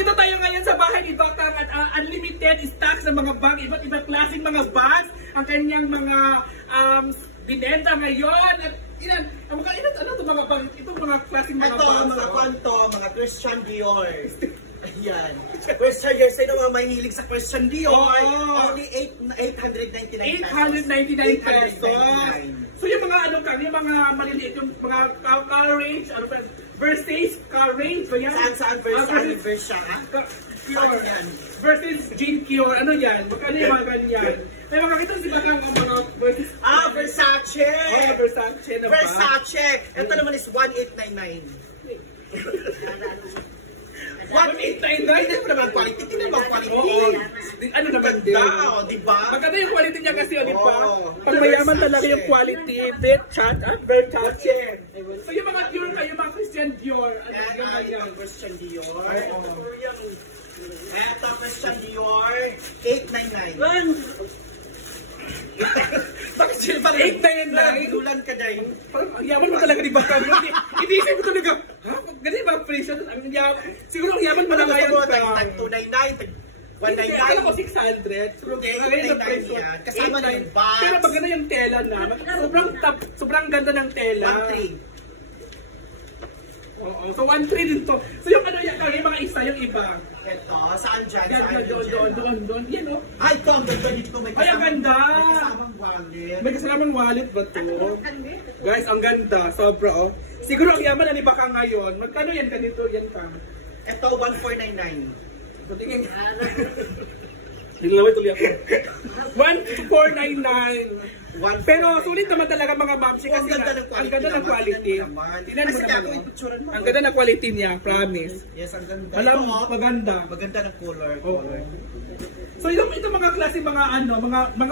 nandito tayo ngayon sa bahay ni Bakang at unlimited stocks ng mga bag, iba't ibang klaseng mga bags, ang kanyang mga binenta ngayon. At ilan, ano ito mga bag, itong mga klaseng mga bags? Ito, mga kwanto, mga Christian Dior. Ayan. Christian Dior, sino mga mahilig sa Christian Dior? Only 899 pesos. So yung mga ano kang, yung mga maliliit, yung mga car range, ano pa, Versace car range, so yan. Saan Versace? Versus Jean Cure, ano yan? Magkano yung mga ganyan? May mga kita si Bakang ang mga Versace. Versace! Versace na ba? Versace! Ito naman is 1899. 1899? Hindi mo naman quality. Hindi naman quality. Ano naman din? Di ba? Maganda yung quality niya kasi, di ba? Pag mayaman talaga yung quality. Versace. So yung mga Dior kayo, mga Christian Dior. Ano Christian Dior? Eto, Christian Dior. 899. Bakit sila parang 899? Lulan ka dahil. Parang ang yaman mo talaga ni Bakang. Hindi-isip ko talaga, ha? Ganun ba presyo? Siguro ang yaman mo na ngayon pa. 299, 199. Akala ko 600. Kasama na yung box. Pero maganda yung tela na. Sobrang ganda ng tela. 1.3. Oo. So 1.3 din to. So yung ano yung mga isa, yung iba. Ito, saan dyan? Doon. Yan o. Ay, ito, ang ganda dito. May ganda. May kasamang wallet. May kasamang wallet ba to? Guys, ang ganda. Sobra o. Siguro ang yaman na ni Bakang ngayon. Magkano yan ganito? Yan ka. Ito, 1499. So tingin. Nilaway tuloy ako. 1499. Pero sulit naman talaga mga mamsi kasi ang ganda ng quality. Tingnan mo naman. Ang ganda ng quality niya, promise. Yes, ang ganda. Alam mo, maganda. Maganda ng color. So ito mga klase mga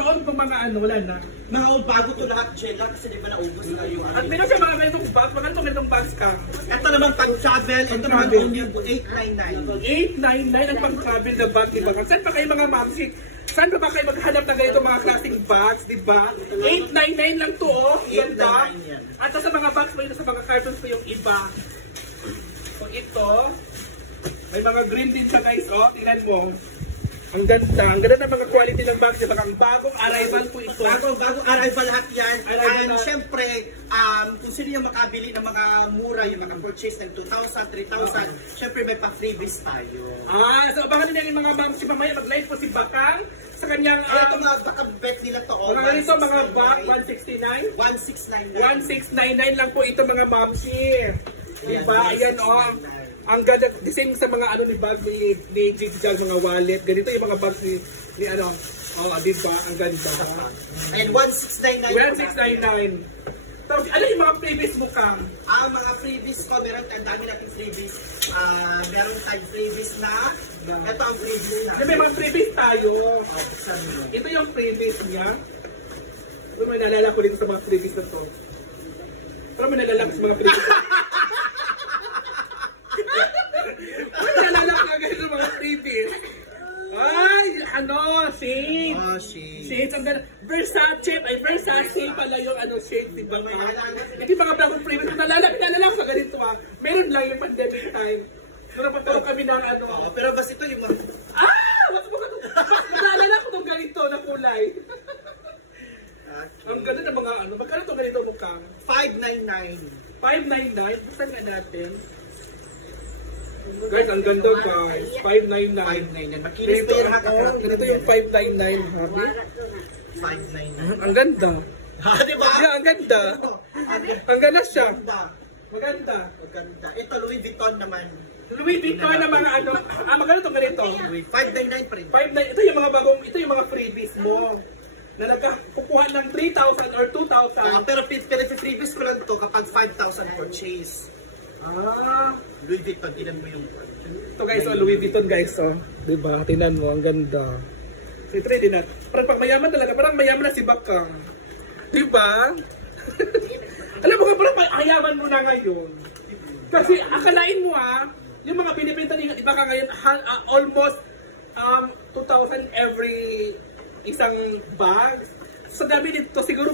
old pa mga wala na. Mga old bago to lahat, Jella, kasi di ba naubos na yung At meron siya mga ganitong bags, ganitong bags ka. Ito naman pang-travel, ito naman only 899. 899 ang pang-travel na bag, di ba? Saan pa kayo mga mamsi? Saan pa kayo maghanap ng ganitong mga klaseng bags, di ba? 899 lang to, oh. Ganda. At sa mga bags mo, sa mga cartons po yung iba. So ito, may mga green din siya guys, oh. Tingnan mo. Ang ganda ng mga quality ng bags, di ba? Ang bagong arrival po ito. Bagong arrival lahat yan. And syempre, kung sino yung makabili ng mga mura, yung maka-purchase ng 2,000, 3,000, syempre may pa-freebies tayo. So abangan nila yung mga mamsi mamaya, mag-live po si Bakang sa kanyang ito mga baka-bet nila to. Mga bag, 169? 1699 lang po ito mga mamsi. Diba? Ayan o. Ang ganda, the same sa mga ni bag ni Jigjag, mga wallet. Ganito yung mga bags ni diba? Ang ganda. And 1699. 1699. Tapos, ano yung mga freebies mo, Kang? Ang mga freebies ko, meron tayong dami natin freebies. Meron tayong freebies na. Ito ang freebies na. May mga freebies tayo. Ito yung freebies niya. May naalala ko dito sa mga freebies na to. Pero may naalala ko sa mga freebies na to. Ay, shades. Shades, ang ganda. Versace pala yung shades, diba? Hindi mga bagong previous. Nalala ko sa ganito Meron lang yung pandemic time. Pero pagkaroon kami ng pero basta ito yung naalala ko itong ganito na kulay. Ang ganda ng mga magkano itong ganito mukhang? 599. 599? Buksan nga natin. Guys, ang ganda guys. 599. Makinis pa yung ganito yung 599, habi? 599. Ang ganda. Diba? Yeah, ang ganda. Ang ganda siya. Maganda. Ito, Louis Vuitton naman. Louis Vuitton na mga magkano itong ganito? 599 pa rin. 599. Ito yung mga freebies mo. Na nagkakukuha ng 3,000 or 2,000. Pero freebies ko lang to kapag 5,000 purchase. Louis Vuitton, tinan mo yung ito guys, Louis Vuitton guys, diba? Tinan mo, ang ganda. So ito din natin. Parang pag mayaman talaga, parang mayaman na si Bakang. Diba? Alam mo ka, parang mayaman mo na ngayon. Kasi akalain mo yung mga binibenta ni Bakang ngayon, almost 2,000 every isang bag. Sa dami dito, siguro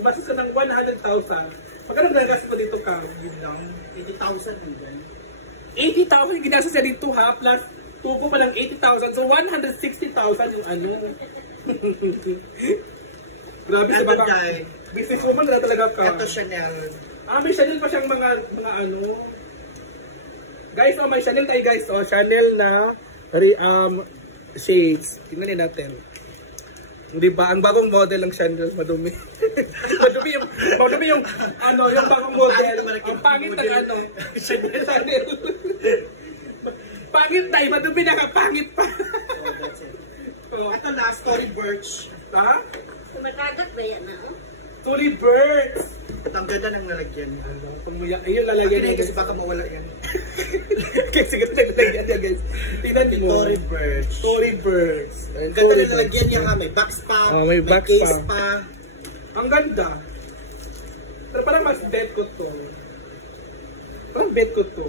bastos ka ng 100,000. Magkano nagastos mo dito, Kang? Yun lang, 80,000 din. 80,000 yung ginasa siya dito ha, plus tuko pa ng 80,000. So 160,000 yung ano. Grabe sa baka. Businesswoman na talaga ka. Ito Chanel. May Chanel pa siyang mga ano. Guys, may Chanel tayo guys. Chanel na shades. Tingnan natin. Di ba? Ang bagong model ng Chanel, madumi. madumi yung ano, yung bagong model. Ang pangit ng ano. Chanel. Pangit tayo, madumi na pangit pa. That's it. Ito na, Story Birch. Ha? Kumakagat ba yan na? Story Birds. Ito ang ganda ng lalagyan. Ayun, lalagyan niya. Kasi baka mawala yan. Kasi ganda lalagyan niya guys. Tingnan mo. Story Birch. Story Birds. Ang ganda ng lalagyan niya nga. May box pa. May box case pa. Ang ganda. Pero parang mas bet ko to. Parang bet ko to.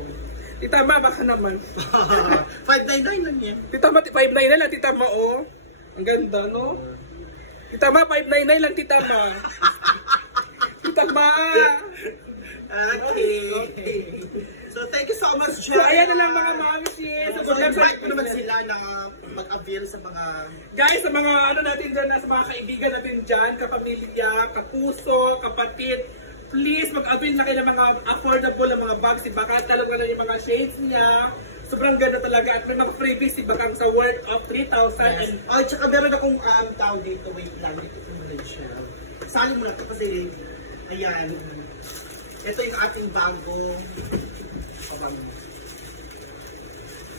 Tita Ma, baka naman. 599 lang yan. Tita Ma, 599 lang, Tita Ma, oh. Ang ganda, no? Tita Ma, 599 lang, Tita Ma. Tita Ma. Okay. So, thank you so much, Jen. So, ayan na lang mga mamisis. So, invite ko naman sila na mag-avail sa mga... Guys, sa mga ano natin dyan, sa mga kaibigan natin dyan, kapamilya, kapuso, kapatid, please mag-avail na kayo ng mga affordable na mga bags. Baka talaga na yung mga shades niya. Sobrang ganda talaga at may mga freebies Bakang sa worth of 3,000. Yes. Oh, tsaka meron akong tao dito. Wait lang, dito ko muna siya. Sali mo na ito kasi, ayan. Ito yung ating bagong pabango.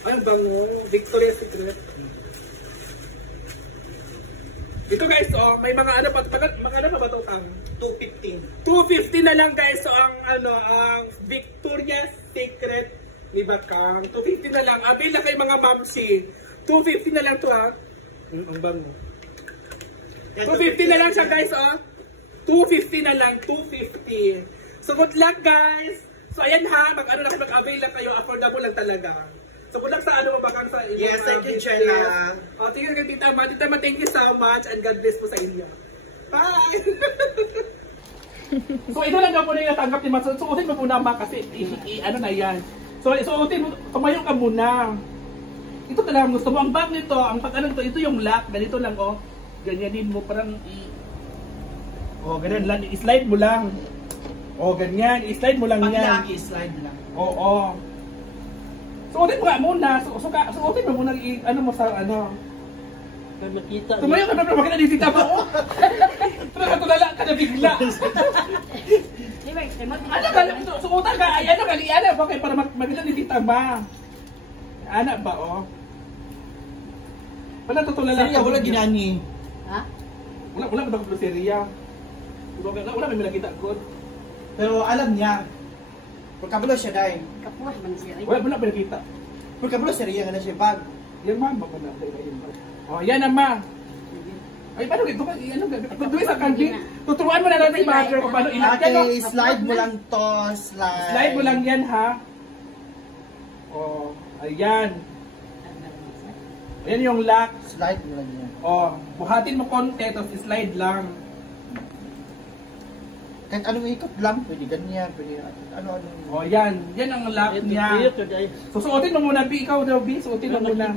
Ay, ang bango. Victoria's Secret. Dito guys, may mga ano pa, mga ano pa ba ito? 215. 250 na lang guys. So, ang Victoria's Secret ni Bakang. 250 na lang. Abil na kay mga mamsi. 250 na lang to ha. Ang bango. 250 na lang siya guys, 250 na lang. 250. So, good luck guys. So, ayan ha. Mag-avail lang kayo. Affordable lang talaga. So, good luck sa Bakang sa inyo. Yes, thank you, Chela. Thank you kay Tita Ma. Tita Ma, thank you so much and God bless po sa inyo. Bye! So, ito lang daw po na yung natanggap ni Ma. So, suotin mo muna Ma kasi ano na yan. So, suotin mo, tumayo ka muna. Ito talaga gusto mo. Ang bag nito, ang pag-ano ito yung lock. Ganito lang ganyanin mo. Parang ganyan lang. I-slide mo lang. Ganyan. I-slide mo lang yan. Pag i-slide lang. Oo. Suotin mo nga muna. Suotin mo muna mo sa Makita. tumayo ka na makita ni Tita Ma. Tulala ka na bigla. Ano ka? Suotan ka. Ay, bakit para makita ni Tita Ma. Anak ba, Wala tutulala ka. Seriya, wala ginani. Ha? Wala ba ko seriya? Wala may nakita ko. Pero alam niya. Pagkabulo siya dahil. Kapuas man siya. Wala pa nakita. Pagkabulo seriya nga na siya bag. Yan Ma, baka na. Yan na Ma. Ay, paano ito? Tutuloy sa kanji. Tuturuan mo na natin si Mother kung paano ilagay. Okay, slide mo lang to. Slide mo lang yan ha. Ayan. Ayan yung lock. Slide mo lang yan. Buhatin mo konti, tapos slide lang. Kahit anong ikot lang, pwede ganyan, pwede ano. Yan. Yan ang lock niya. Susuotin mo muna, B. Ikaw daw, B. Suotin mo muna.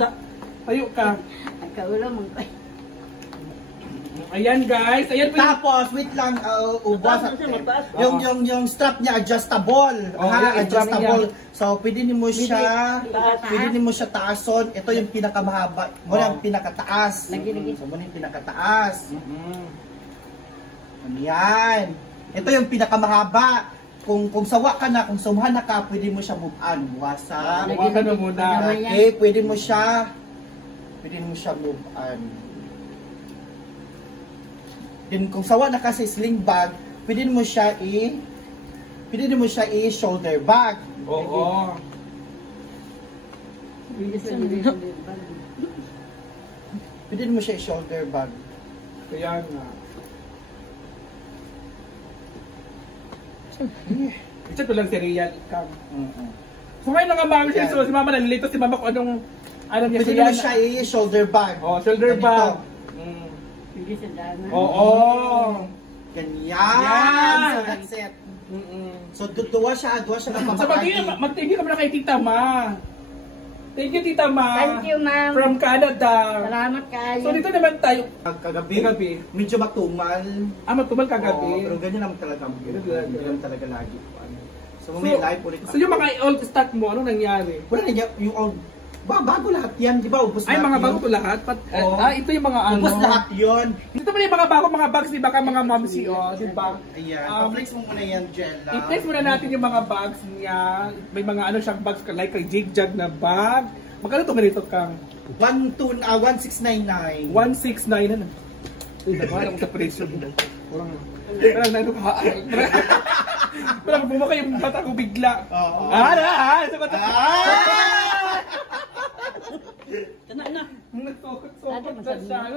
Tayo ka. Nagkaulo mong ko. Ayan guys. Ayan po. Tapos, wait lang, ubos. Yung strap niya adjustable. Adjustable. So, pwede mo siya taason. Ito yung pinakamahaba. Muna yung pinakataas. So, muna yung pinakataas. Ayan. Ito yung pinakamahaba. Kung sawa ka na, kung sumhan na ka, pwede mo siya move-on. Buwasan. Buwasan mo muna. Okay, pwede mo siya move-on. Then kung sawa na kasi sling bag, pwede mo siya shoulder bag. Oo. Pwede mo siya shoulder bag. Kaya nga. Ito ko lang si Real Cam. So ngayon mga mami, so si Mama nalilito si Mama kung anong niya pwede mo siya shoulder bag. Shoulder bag. Hindi sa dana. Oo. Ganyan. So that's it. So duwa siya ng Sa mag-thank you kami na kay Tita Ma. Thank you, Tita Ma. Thank you, ma'am. From Canada. Salamat kayo. So dito naman tayo. Kagabi, medyo matumal. Matumal kagabi. Oo, pero ganyan naman talaga. Ganyan naman talaga lagi. So may live ulit. So yung mga old stock mo, ano nangyari? Wala na yung old. Bago lahat yan, di ba? Ubus Ay, lahat mga yun. bago to lahat? Ito yung mga ano. Ubus lahat yun. Ito pa yung mga bago, mga bags, di ba? Mga momsi, di ba? Ayan, i-flex mo muna yan, Jella. I-flex muna natin yung mga bags niya. May mga ano siyang bags, like kay Jig-Jag na bag. Magkano ito ganito kang? 1699. 169 na. Parang sa presyo mo. Parang na ito ka. Parang bumaka yung bata ko bigla. Oo. Sa bata ko. Kana na. Nagtukot-tukot na siya.